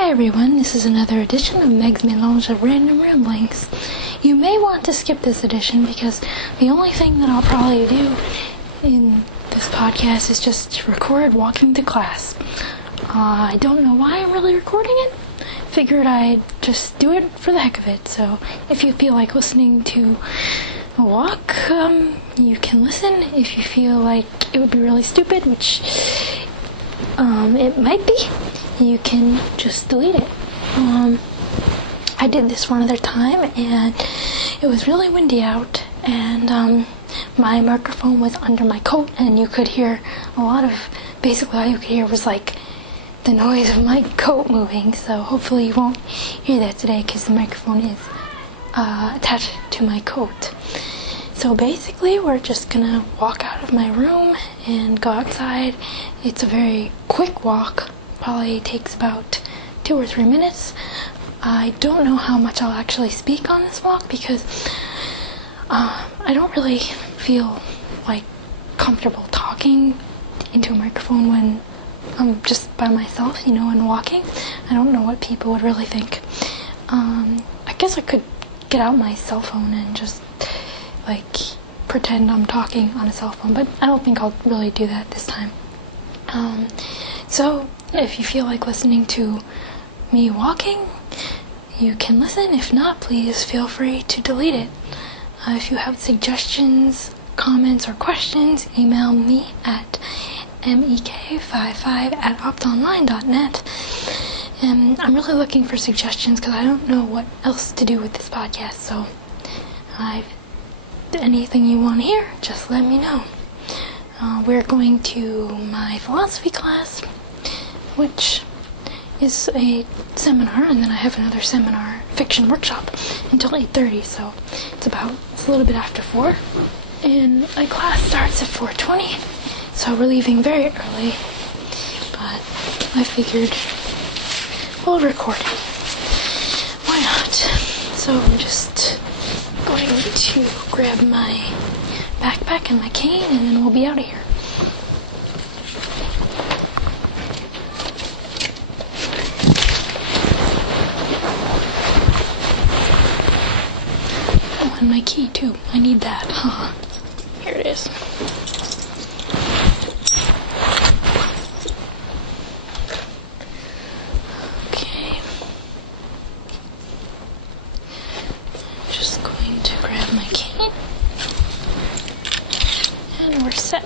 Hi everyone, this is another edition of Meg's Melange of Random Ramblings. You may want to skip this edition because the only thing that I'll probably do in this podcast is just record walking to class. I don't know why I'm really recording it. Figured I'd just do it for the heck of it. So if you feel like listening to a walk, you can listen. If you feel like it would be really stupid, which it might be, you can just delete it. I did this one other time and it was really windy out, and my microphone was under my coat, and you could hear basically all you could hear was like the noise of my coat moving. So hopefully you won't hear that today because the microphone is attached to my coat. So basically we're just gonna walk out of my room and go outside. It's a very quick walk, probably takes about 2 or 3 minutes. I don't know how much I'll actually speak on this walk because I don't really feel like comfortable talking into a microphone when I'm just by myself, and walking. I don't know what people would really think. I guess I could get out my cell phone and just pretend I'm talking on a cell phone, but I don't think I'll really do that this time. So if you feel like listening to me walking, you can listen. If not, please feel free to delete it. If you have suggestions, comments, or questions, email me at mek55@optonline.net. And I'm really looking for suggestions because I don't know what else to do with this podcast, so anything you want to hear, just let me know. We're going to my philosophy class, which is a seminar, and then I have another seminar, fiction workshop, until 8:30, so it's a little bit after 4. And my class starts at 4:20, so we're leaving very early, but I figured we'll record it. Why not? So I'm just going to grab my backpack and my cane, and then we'll be out of here. Oh, and my key too. I need that. Here it is. Okay. Just going to grab my cane. And we're set.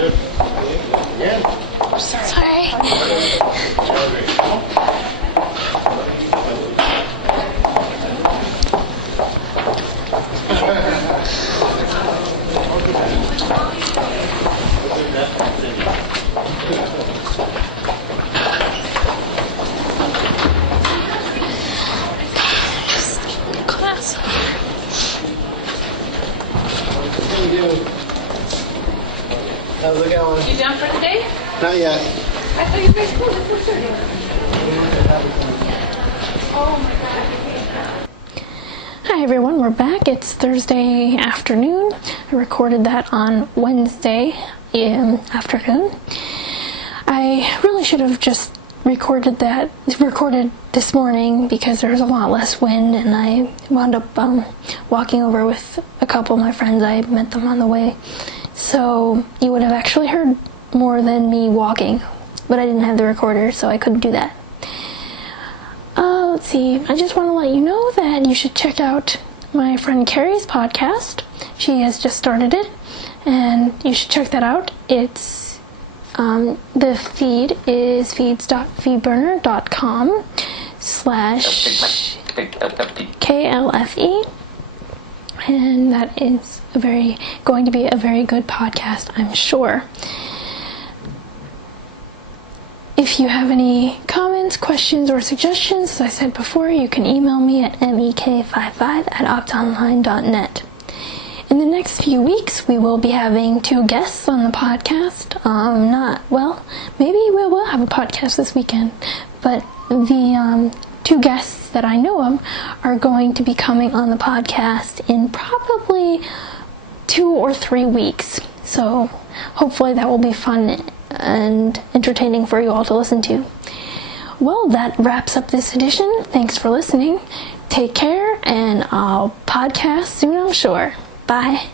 Sorry. Class. How's it going? You done for today? Not yet. I thought you guys closed at 4:30. Oh my god. Hi everyone, we're back. It's Thursday afternoon. I recorded that on Wednesday afternoon. I really should have just recorded this morning because there was a lot less wind, and I wound up walking over with a couple of my friends. I met them on the way. So you would have actually heard more than me walking, but I didn't have the recorder, so I couldn't do that. Let's see, I just want to let you know that you should check out my friend Carrie's podcast. She has just started it, and you should check that out. It's, the feed is feeds.feedburner.com/KLFE. And that is going to be a very good podcast, I'm sure. If you have any comments, questions, or suggestions, as I said before, you can email me at mek55@optonline.net. In the next few weeks, we will be having 2 guests on the podcast. Maybe we will have a podcast this weekend, but the 2 guests that I know of are going to be coming on the podcast in probably 2 or 3 weeks. So hopefully that will be fun and entertaining for you all to listen to. Well, that wraps up this edition. Thanks for listening. Take care, and I'll podcast soon, I'm sure. Bye.